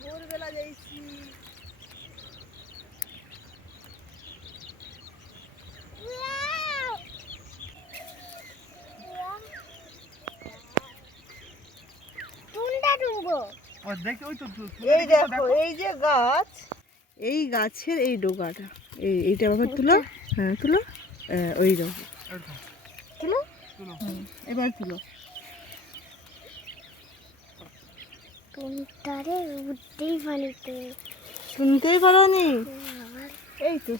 ভোরবেলা যাইছি তুলে এই দেখি এই যে গাছ এই গাছের এই ডোগাটা এই এইটা তুলো। হ্যাঁ তুলো। হ্যাঁ, ওই দেখো এই তো, তুলো তুলো। হুম, এবার তুলো কোনটারে উঠতেই পানিতে শুনতেই পারোনি? এই তো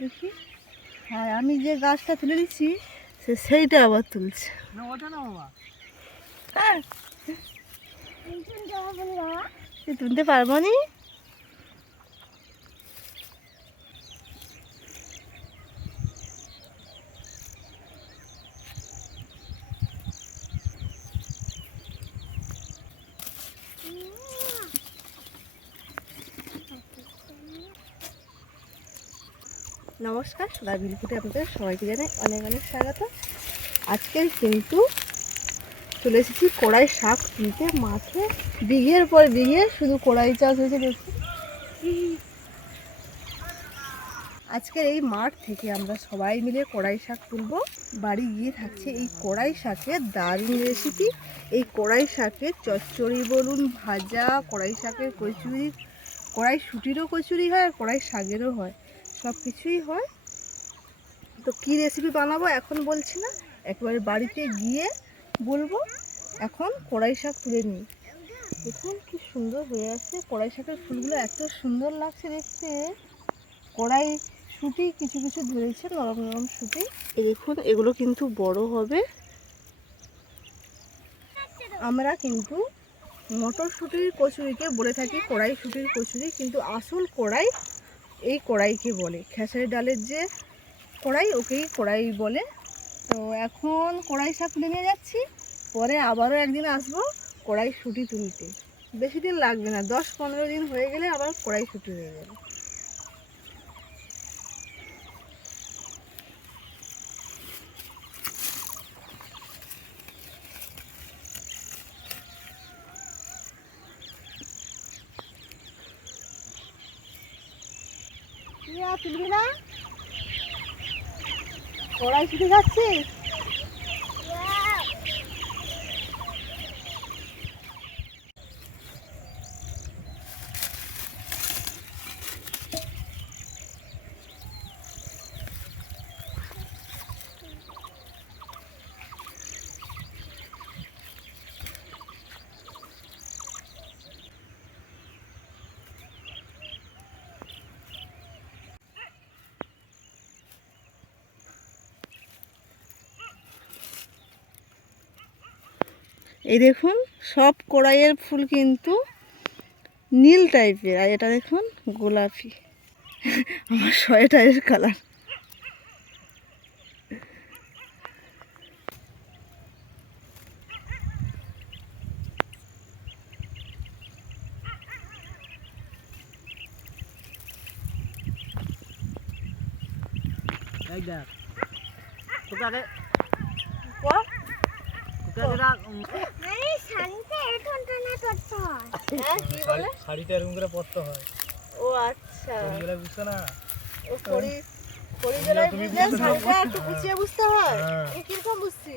দেখি। হ্যাঁ আমি যে গাছটা তুলে দিচ্ছি সে সেইটা আবার তুলছে। না ওটা না বাবা। এ তুলতে পারব নি? নমস্কার, সোনার বিলকুটে আপনাদের সবাইকে জানাই অনেক অনেক স্বাগত। আজকের কিন্তু চলে এসেছি কড়াই শাক তুলতে মাঠে বিঘের পর বিঘে শুধু কড়াই চাষ হয়েছে দেখুন আজকের এই মাঠ থেকে আমরা সবাই মিলে কড়াই শাক তুলবো। বাড়ি গিয়ে থাকছে এই কড়াই শাকের দারুণ রেসিপি এই কড়াই শাকের চচ্চড়ি বলুন, ভাজা, কড়াই শাকের কচুরি, কড়াই শুটিরও কচুরি হয় আর কড়াই শাকেরও হয়। সব কিছুই হয়। তো কী রেসিপি বানাবো এখন বলছি না, একেবারে বাড়িতে গিয়ে বলব। এখন কড়াই শাক তুলে নিই। দেখুন কি সুন্দর হয়ে আছে। কড়াই শাকের ফুলগুলো এত সুন্দর লাগছে দেখতে। কড়াই শুটি কিছু কিছু ধরেছে, নরম নরম এই দেখুন, এগুলো কিন্তু বড় হবে। আমরা কিন্তু মটরশুটির কচুরিকে বলে থাকি কড়াই শুটির কচুরি, কিন্তু আসল কড়াই এই কড়াইকে বলে, খেসারি ডালের যে কড়াই ওকেই কড়াই বলে। তো এখন কড়াই শাক তুলে নিয়ে যাচ্ছি, পরে আবারও একদিন আসব কড়াই শুটি তুলতে। বেশি দিন লাগবে না, দশ পনেরো দিন হয়ে গেলে আবার কড়াই শুটি হয়ে যাবে। তুলবি না? ওরাই শুধু খাচ্ছিস এই দেখুন, সব কড়াইয়ের ফুল কিন্তু নীল টাইপের। আর এটা দেখুন, গোলাপি। আমার সোয়েটারের কালার। এই দেখ তোকে ক? এরকম হয়। হ্যাঁ কি বলে? শাড়িতে এরকম করে পরতে হয়। ও আচ্ছা। বুঝছ না? ও জেলায় তুমি শাড়িটা? একটু গুছিয়ে বুঝতে হয়? হ্যাঁ। কীরকম বুঝছি?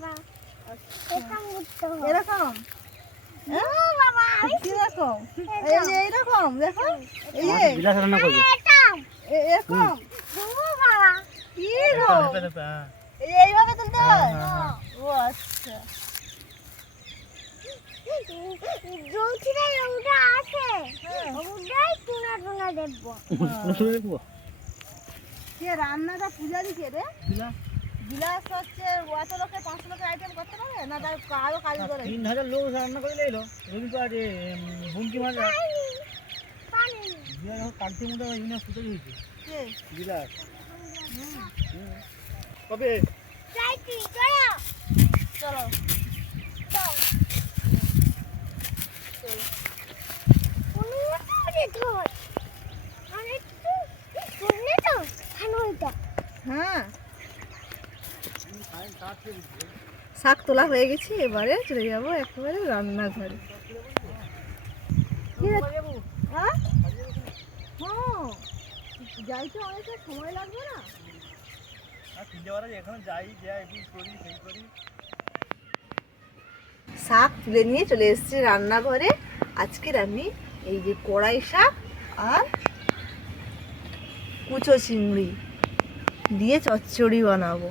হয়। এরকম? কীরকম এইরকম দেখো। এরকম। কি হ্যাঁ। এইভাবে তুলতে হয় হ্যাঁ, হ্যাঁ, ও আচ্ছা। যৌথিরা ওটা আছে। ওটাই টুনা টুনা দেখব। শুনে দেখব? কে রান্নাটা পূজারি কে রে? বিলাস বিলাস হচ্ছে অত লোকে পাঁচশো লোকের আইটেম করতে পারে? না তার আরও কারিগর আছে? তিন হাজার লোক রান্না করে এলো। রবি তো আর বুনকি মাছ পানি কালকে সুতো দিয়েছে কে? বিলাস। কবে চলো হ্যাঁ শাক তোলা হয়ে গেছে, এবারে চলে যাব একেবারে রান্নাঘরে? হ্যাঁ? হ্যাঁ। যাইতে অনেকটা সময় লাগবে না শাক তুলে নিয়ে চলে এসেছি রান্নাঘরে। আজকের আমি এই যে কড়াই শাক আর কুচো চিংড়ি দিয়ে চচ্চড়ি বানাবো।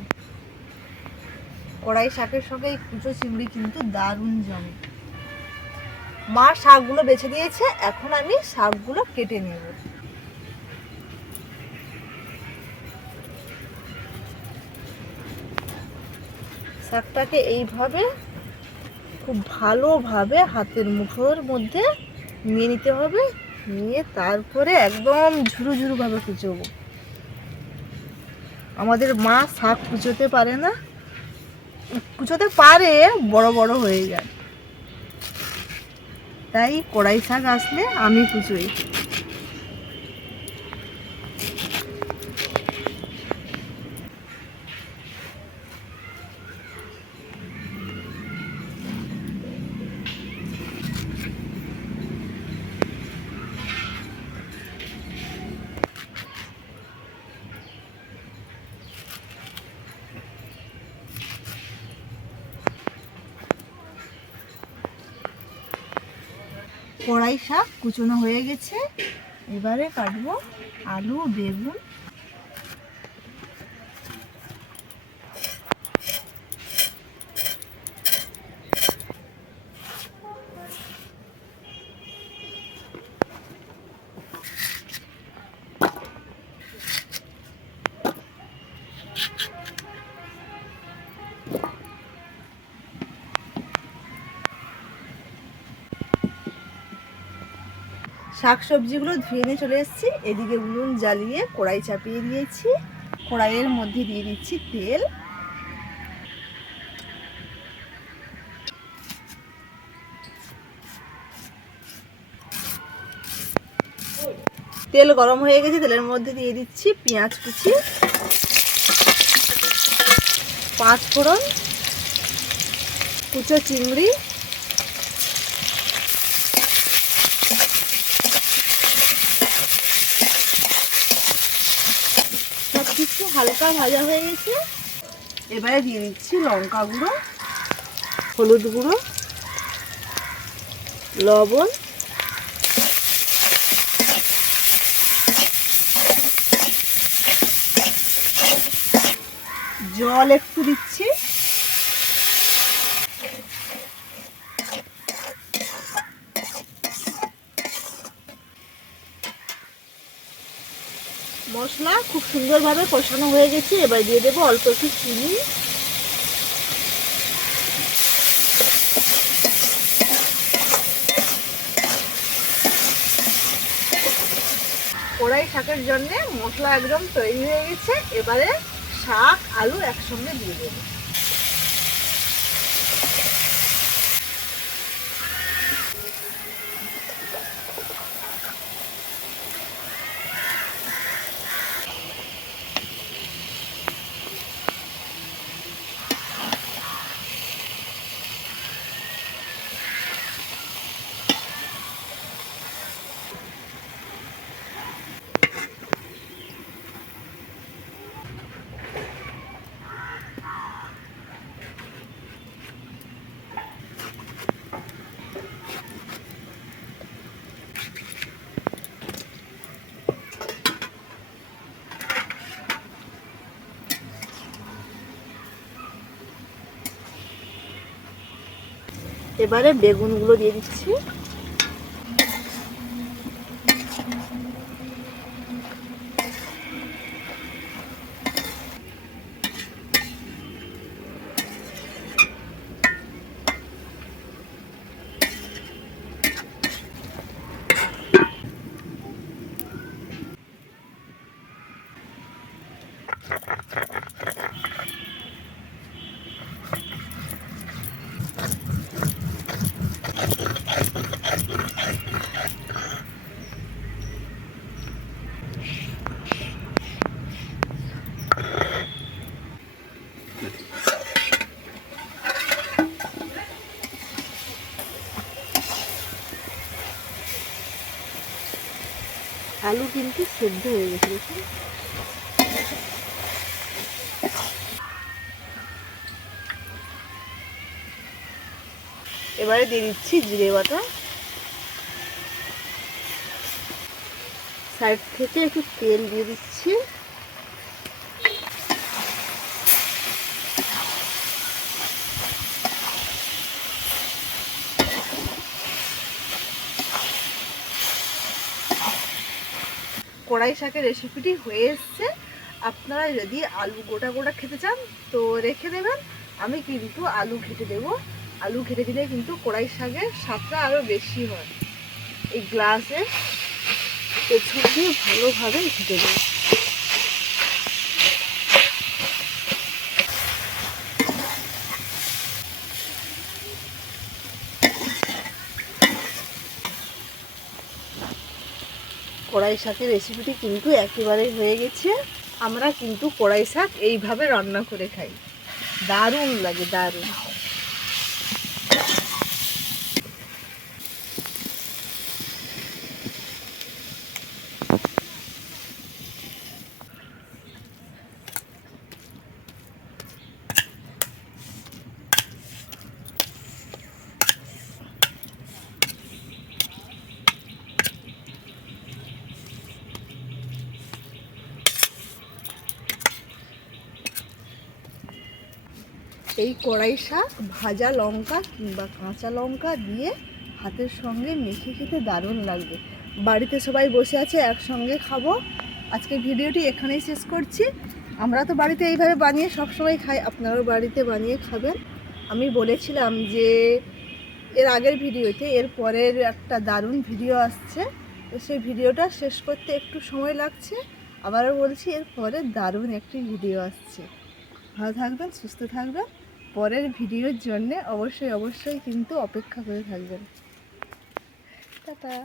কড়াই শাকের সঙ্গে এই কুচো চিংড়ি কিন্তু দারুণ জমে। মা শাকগুলো বেছে দিয়েছে, এখন আমি শাকগুলো কেটে নেব। শাকটাকে এইভাবে খুব ভালোভাবে হাতের মুঠোর মধ্যে নিয়ে নিতে হবে। নিয়ে তারপরে একদম ঝুরু ঝুরুভাবে কুচোবো। আমাদের মা শাক কুচোতে পারে না। কুচোতে পারে, বড় বড় হয়ে যায়। তাই কড়াই শাক আসলে আমি কুচোই। কড়াই শাক কুচনো হয়ে গেছে। এবারে কাটবো আলু বেগুন শাক সবজিগুলো ধুয়ে নিয়ে চলে এসেছি। এদিকে উনুন জ্বালিয়ে কড়াই চাপিয়ে দিয়েছি। কড়াইয়ের মধ্যে দিয়ে দিচ্ছি তেল। তেল গরম হয়ে গেছে, তেলের মধ্যে দিয়ে দিচ্ছি পেঁয়াজ কুচি পাঁচ ফোড়ন কুচো চিংড়ি সব কিছু হালকা ভাজা হয়ে গেছে। এবারে দিয়ে দিচ্ছি লঙ্কা গুঁড়ো, হলুদ গুঁড়ো, লবণ। জল একটু দিচ্ছি। মশলা খুব সুন্দরভাবে কষানো হয়ে গেছে। এবার দিয়ে দেবো অল্প একটু চিনি। কড়াই শাকের জন্যে মশলা একদম তৈরি হয়ে গেছে। এবারে শাক, আলু একসঙ্গে দিয়ে দেবো। এবারে বেগুনগুলো দিয়ে দিচ্ছি। আলু কিন্তু সেদ্ধ হয়ে গেছে দেখুন এবারে দিয়ে দিচ্ছি জিরে বাটা। সাইড থেকে একটু তেল দিয়ে দিচ্ছি। কড়াই শাকের রেসিপিটি হয়ে এসছে। আপনারা যদি আলু গোটা গোটা খেতে চান, তো রেখে দেবেন। আমি কিন্তু আলু ঘেটে দেবো। আলু ঘেটে দিলে কিন্তু কড়াই শাকের স্বাদটা আরও বেশি হয়। এই গ্লাসে পেছন দিয়ে ভালোভাবে ঘেটে দেবো। কড়াই শাকের রেসিপিটি কিন্তু একেবারে হয়ে গেছে। আমরা কিন্তু কড়াই শাক এইভাবে রান্না করে খাই। দারুণ লাগে, দারুণ। এই কড়াই শাক, ভাজা লঙ্কা কিংবা কাঁচা লঙ্কা দিয়ে হাতের সঙ্গে মেখে খেতে দারুণ লাগবে। বাড়িতে সবাই বসে আছে, একসঙ্গে খাব। আজকের ভিডিওটি এখানেই শেষ করছি। আমরা তো বাড়িতে এইভাবে বানিয়ে সবসময় খাই, আপনারাও বাড়িতে বানিয়ে খাবেন। আমি বলেছিলাম যে, এর আগের ভিডিওতে, এর পরের একটা দারুণ ভিডিও আসছে। তো সেই ভিডিওটা শেষ করতে একটু সময় লাগছে। আবারও বলছি, এর পরে দারুণ একটি ভিডিও আসছে। ভালো থাকবেন, সুস্থ থাকবেন। পরের ভিডিওর জন্যে অবশ্যই অবশ্যই কিন্তু অপেক্ষা করে থাকবেন। টাটা।